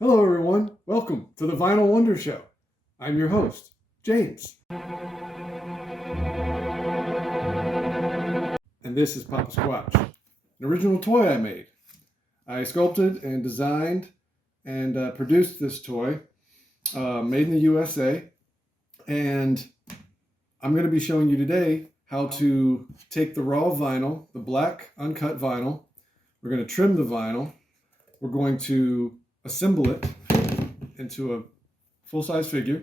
Hello, everyone. Welcome to the Vinyl Wonder Show. I'm your host, James. And this is Papa Squatch, an original toy I made. I sculpted and designed and produced this toy, made in the USA. And I'm going to be showing you today how to take the raw vinyl, the black uncut vinyl. We're going to trim the vinyl. We're going to assemble it into a full-size figure,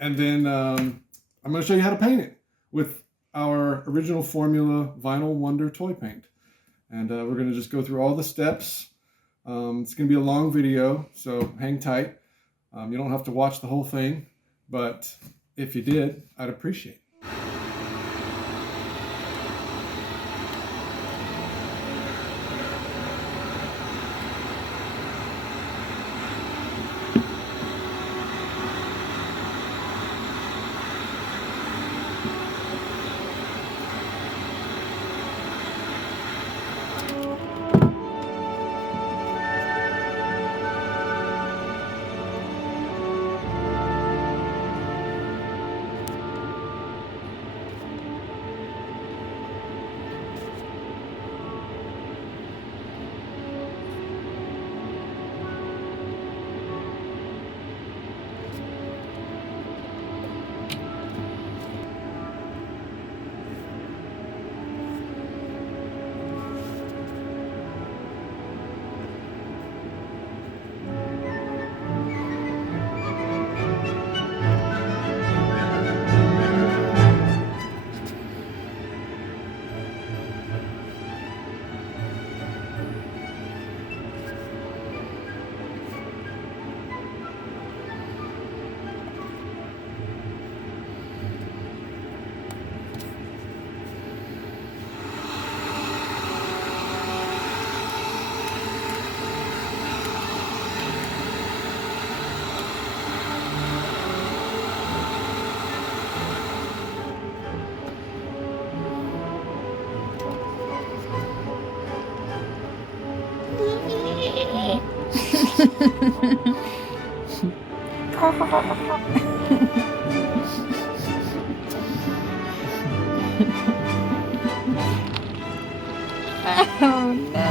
and then I'm going to show you how to paint it with our original formula Vinyl Wonder toy paint. And we're going to just go through all the steps. It's going to be a long video, so hang tight. You don't have to watch the whole thing, but if you did, I'd appreciate it. Oh no.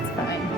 It's fine.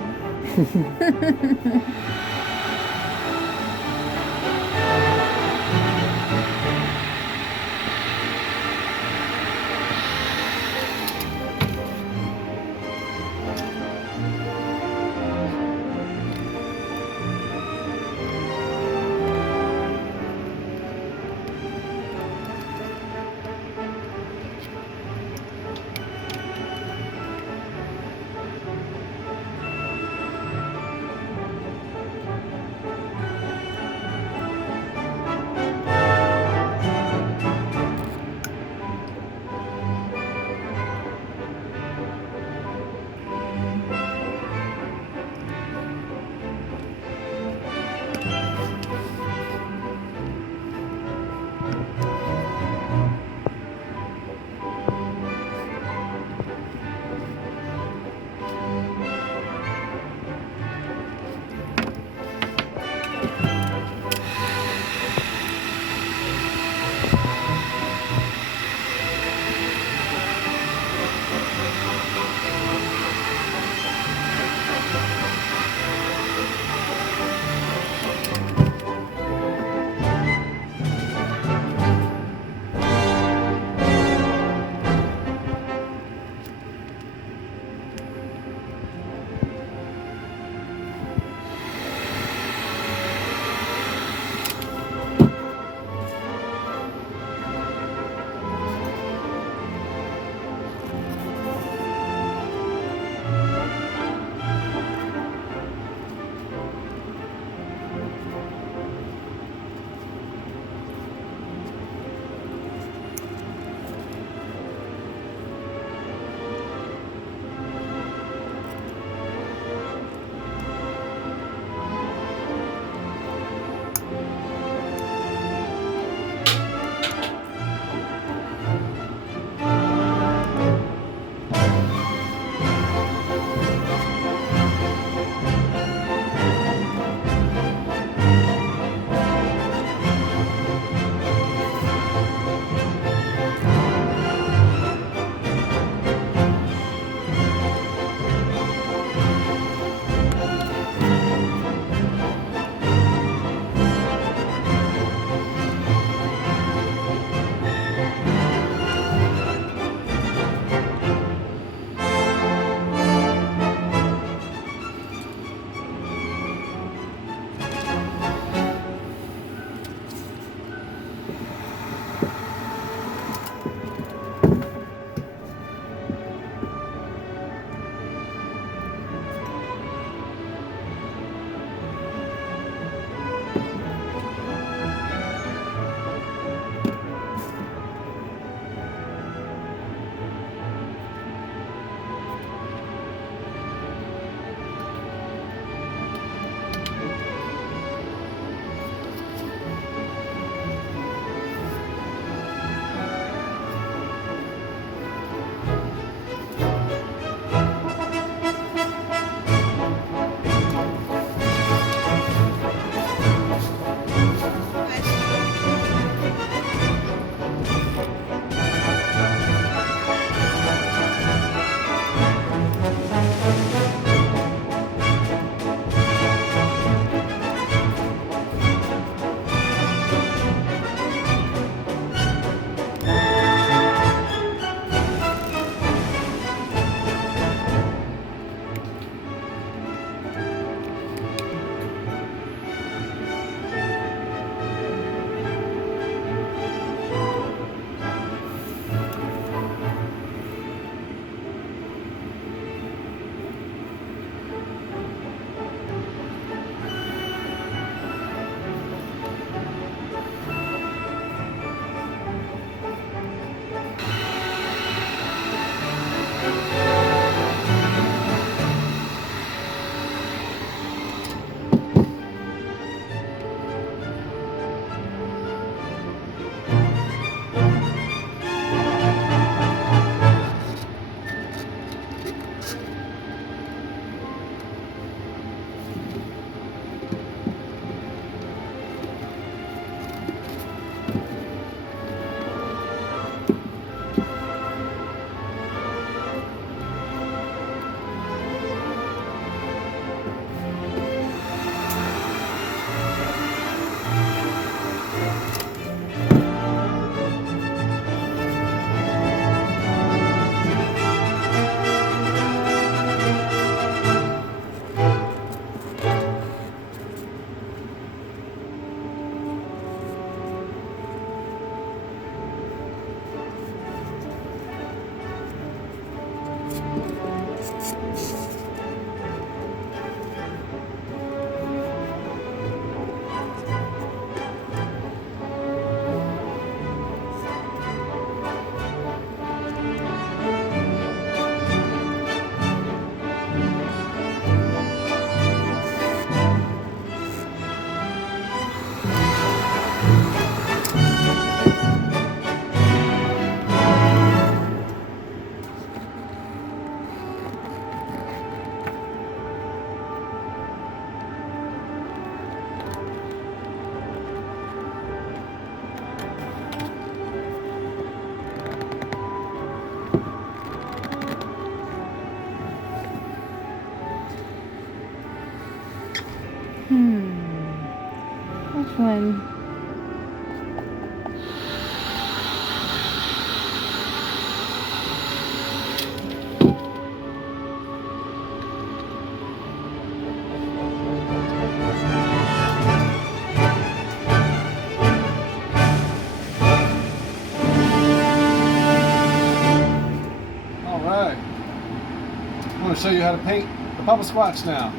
show you how to paint the Papa Squatch now.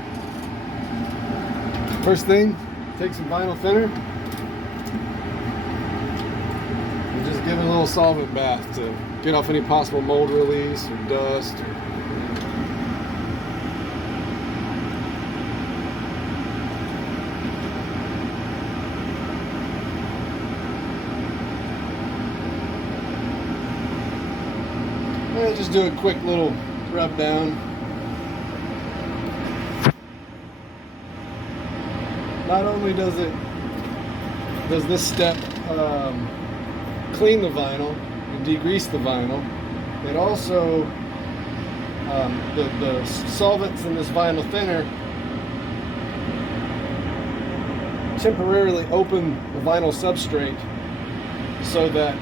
First thing, take some vinyl thinner and just give it a little solvent bath to get off any possible mold release or dust. Just do a quick little rub down. Not only does this step clean the vinyl and degrease the vinyl, it also the solvents in this vinyl thinner temporarily open the vinyl substrate so that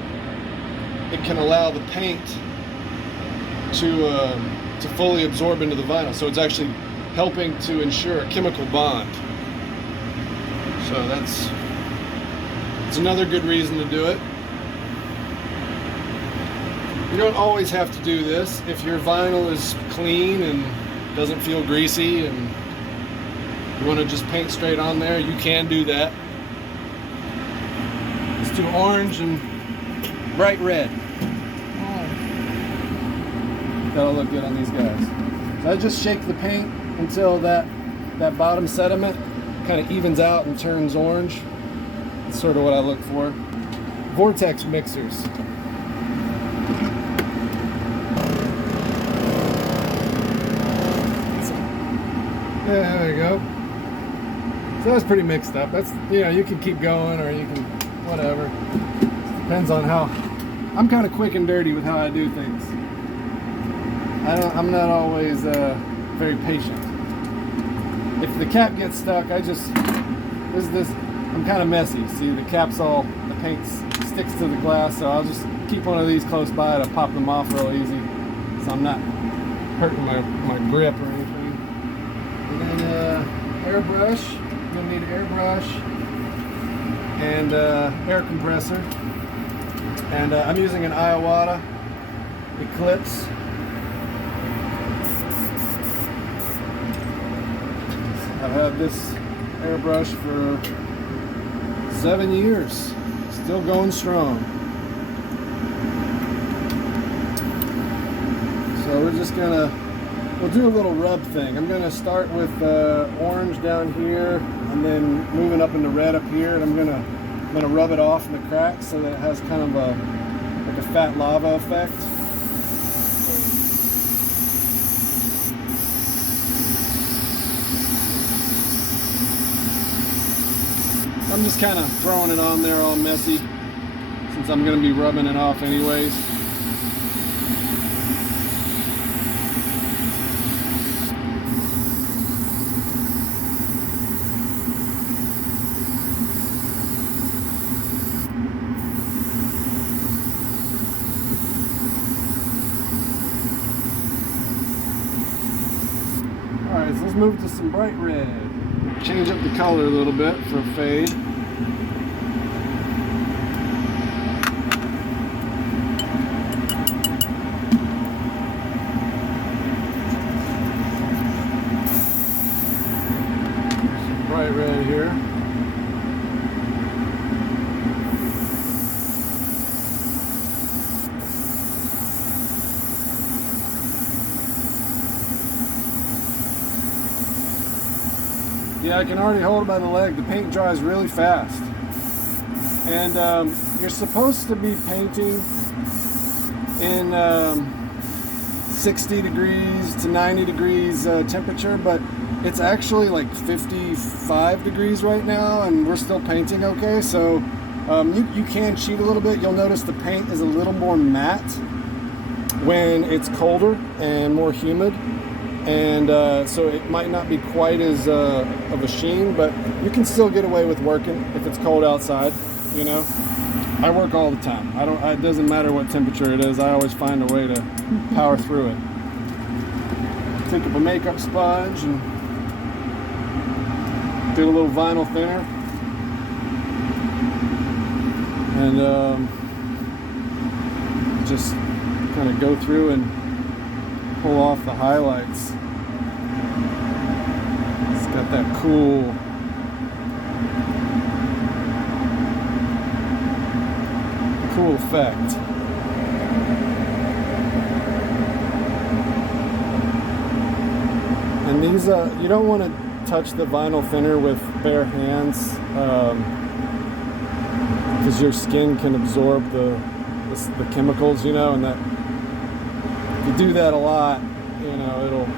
it can allow the paint to fully absorb into the vinyl. So it's actually helping to ensure a chemical bond. So it's another good reason to do it. You don't always have to do this. If your vinyl is clean and doesn't feel greasy and you want to just paint straight on there, you can do that. Let's do orange and bright red. That'll look good on these guys. So I just shake the paint until that bottom sediment kind of evens out and turns orange. That's sort of what I look for. Vortex mixers. Yeah, there you go. So that's pretty mixed up. That's, you can keep going or you can whatever. Depends on how. I'm kind of quick and dirty with how I do things. I'm not always very patient. If the cap gets stuck, I'm kind of messy. See, the paint sticks to the glass, so I'll just keep one of these close by to pop them off real easy, so I'm not hurting my grip or anything. And then airbrush, you're gonna need an airbrush and air compressor. And I'm using an Iwata Eclipse. I've had this airbrush for 7 years, still going strong. So we'll do a little rub thing. I'm gonna start with orange down here and then moving up into red up here, and I'm gonna rub it off in the cracks so that it has kind of like a fat lava effect. I'm just kind of throwing it on there all messy since I'm going to be rubbing it off anyways. Alright, so let's move to some bright red. Change up the color a little bit for a fade. Some bright red here. Yeah, I can already hold it by the leg. The paint dries really fast. And you're supposed to be painting in 60 degrees to 90 degrees temperature, but it's actually like 55 degrees right now and we're still painting okay. So you can cheat a little bit. You'll notice the paint is a little more matte when it's colder and more humid. And so it might not be quite as of a sheen, but you can still get away with working if it's cold outside, I work all the time. It doesn't matter what temperature it is. I always find a way to power through it. Take up a makeup sponge and do a little vinyl thinner. And just kind of go through and pull off the highlights. Got that cool effect. And these, you don't want to touch the vinyl thinner with bare hands, because your skin can absorb the chemicals, you know, and that if you do that a lot, you know, it'll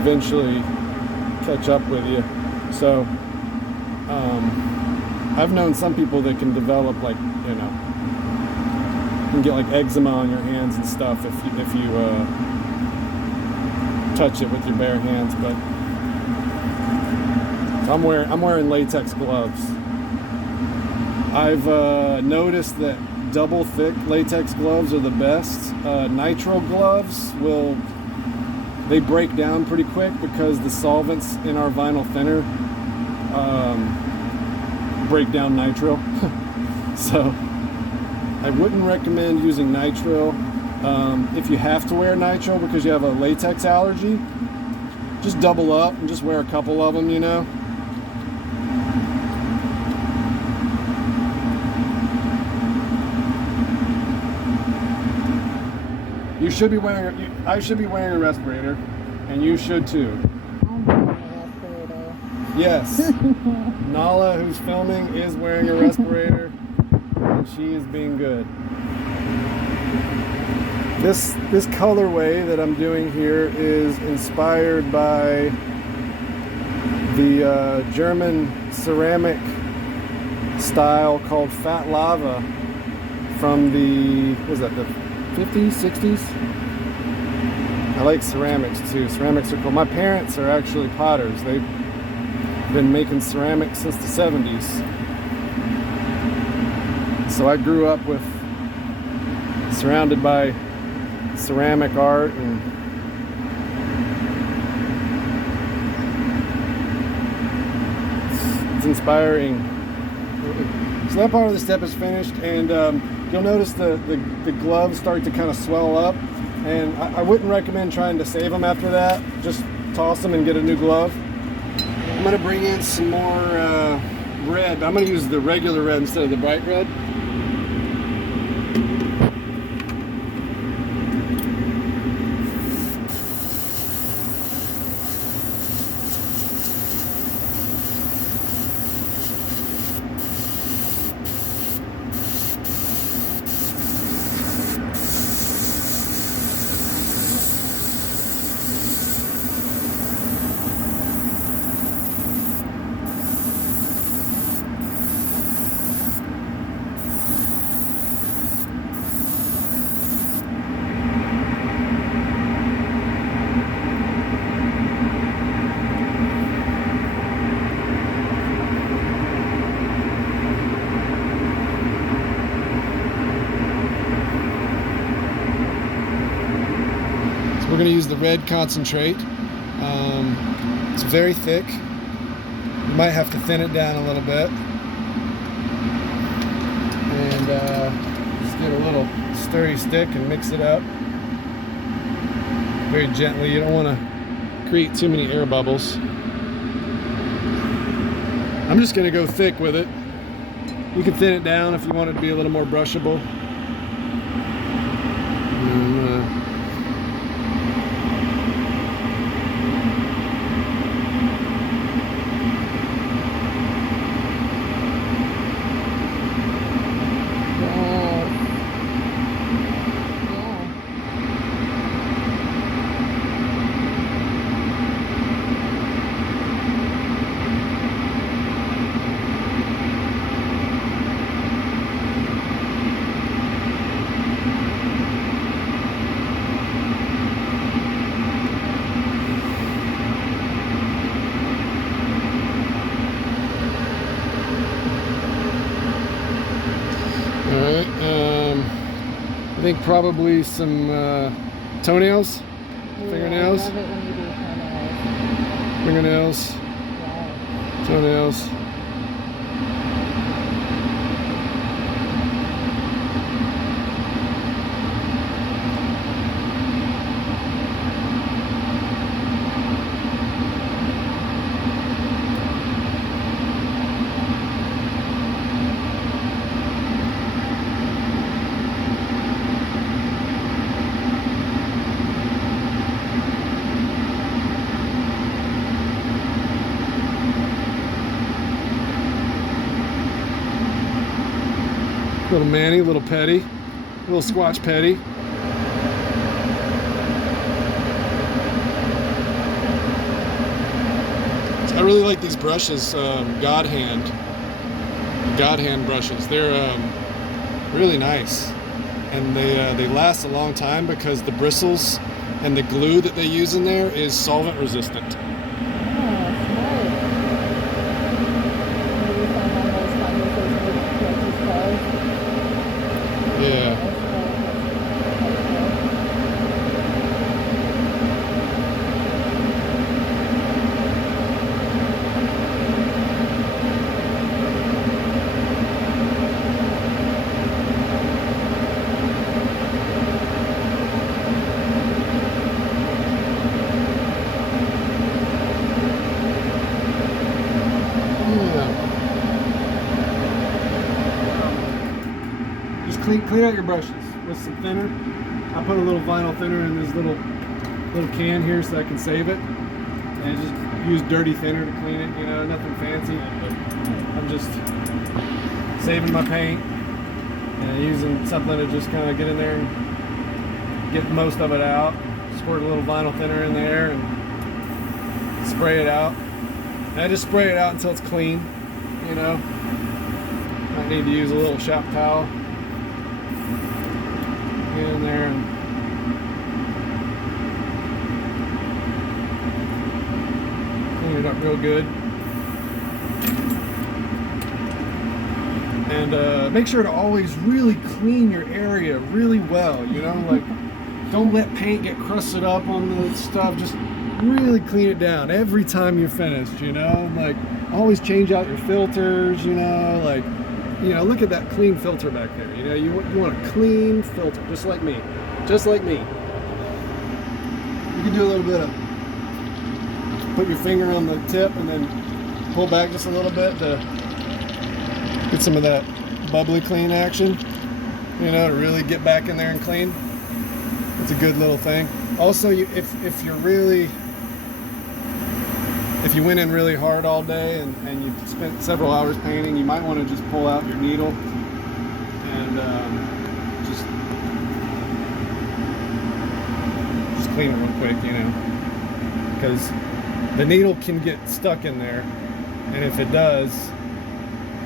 eventually catch up with you. So I've known some people that can develop, like, you know, you can get like eczema on your hands and stuff if you touch it with your bare hands. But so I'm wearing latex gloves. I've noticed that double thick latex gloves are the best. Nitrile gloves they break down pretty quick because the solvents in our vinyl thinner break down nitrile. So I wouldn't recommend using nitrile. If you have to wear nitrile because you have a latex allergy, just double up and just wear a couple of them, you know. You should be wearing, I should be wearing a respirator, and you should too. I'm wearing a respirator. Yes. Nala, who's filming, is wearing a respirator, and she is being good. This colorway that I'm doing here is inspired by the German ceramic style called Fat Lava from the, what was that, the 50s, 60s? I like ceramics too. Ceramics are cool. My parents are actually potters. They've been making ceramics since the 70s. So I grew up surrounded by ceramic art, and it's inspiring. So that part of the step is finished, and you'll notice the gloves start to kind of swell up, and I wouldn't recommend trying to save them after that. Just toss them and get a new glove. I'm going to bring in some more red. I'm going to use the regular red instead of the bright red. We're going to use the red concentrate. It's very thick. You might have to thin it down a little bit. And just get a little sturdy stick and mix it up very gently. You don't want to create too many air bubbles. I'm just going to go thick with it. You can thin it down if you want it to be a little more brushable. I think probably some toenails, fingernails, I love it when you do fingernails, toenails. toenails. Little Manny, little Petty, little Squatch Petty. I really like these brushes, God Hand brushes. They're really nice, and they last a long time because the bristles and the glue that they use in there is solvent resistant. Oh, smart. Maybe someone those conversations with Texas cars. Yeah. Just clean out your brushes with some thinner. I put a little vinyl thinner in this little can here so I can save it, and just use dirty thinner to clean it. You know, nothing fancy, but I'm just saving my paint and using something to just kind of get in there and get most of it out. Squirt a little vinyl thinner in there and spray it out. And I just spray it out until it's clean. You know, might need to use a little shop towel. Get in there and clean it up real good. And make sure to always really clean your area really well. You know, like don't let paint get crusted up on the stuff. Just really clean it down every time you're finished. You know, like always change out your filters. You know, like. You know, look at that clean filter back there. You know, you want a clean filter, just like me. Just like me. You can do a little bit of, put your finger on the tip and then pull back just a little bit to get some of that bubbly clean action. You know, to really get back in there and clean. It's a good little thing. Also, if you went in really hard all day and you spent several hours painting, you might want to just pull out your needle and just clean it real quick, you know, because the needle can get stuck in there, and if it does,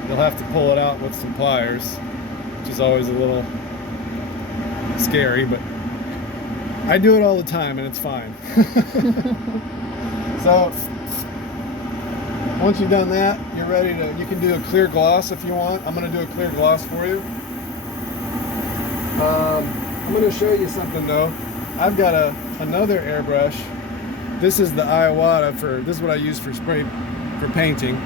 you'll have to pull it out with some pliers, which is always a little scary, but I do it all the time and it's fine. So once you've done that, you're ready to, you can do a clear gloss if you want. I'm going to do a clear gloss for you. I'm going to show you something though. I've got another airbrush. This is the Iwata this is what I use for painting.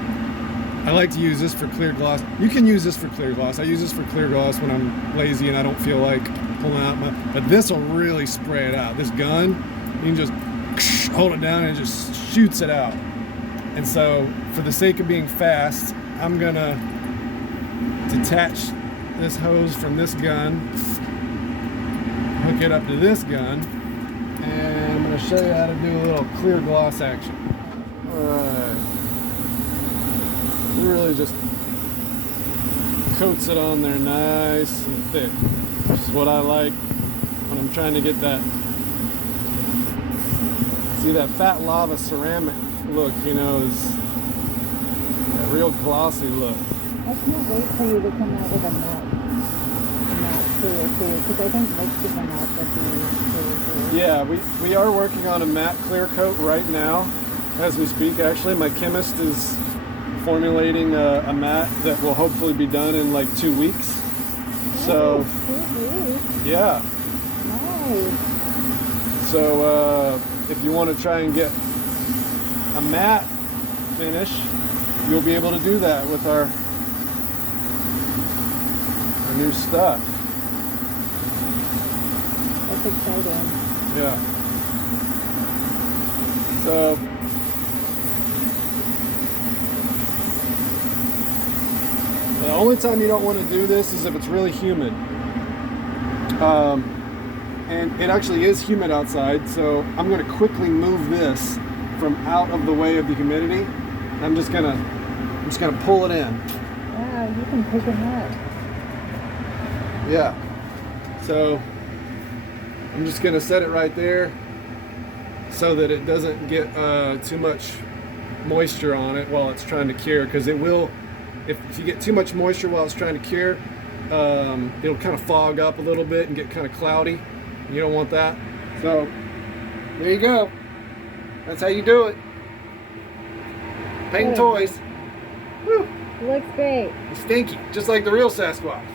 I like to use this for clear gloss. You can use this for clear gloss. I use this for clear gloss when I'm lazy and I don't feel like pulling out but this will really spray it out. This gun, you can just hold it down and it just shoots it out. And so, for the sake of being fast, I'm gonna detach this hose from this gun, hook it up to this gun, and I'm gonna show you how to do a little clear gloss action. Alright. It really just coats it on there nice and thick. Which is what I like when I'm trying to get that, see that fat lava ceramic look, you know, is that real glossy look. I can't wait for you to come out with a matte clear too, because I think most of them out would be. Yeah, we are working on a matte clear coat right now, as we speak. Actually, my chemist is formulating a matte that will hopefully be done in like 2 weeks. So, 2 weeks. Yeah. Nice. So if you want to try and get a matte finish, you'll be able to do that with our new stuff. That's exciting. Yeah. So the only time you don't want to do this is if it's really humid. And it actually is humid outside, so I'm going to quickly move this from out of the way of the humidity. I'm just gonna pull it in. Wow, you can pick them up. Yeah. So I'm just gonna set it right there so that it doesn't get too much moisture on it while it's trying to cure, because it will, if you get too much moisture while it's trying to cure, it'll kind of fog up a little bit and get kind of cloudy. You don't want that. So there you go. That's how you do it. Painting Good. toys. Woo. Looks great. Stinky, just like the real Sasquatch.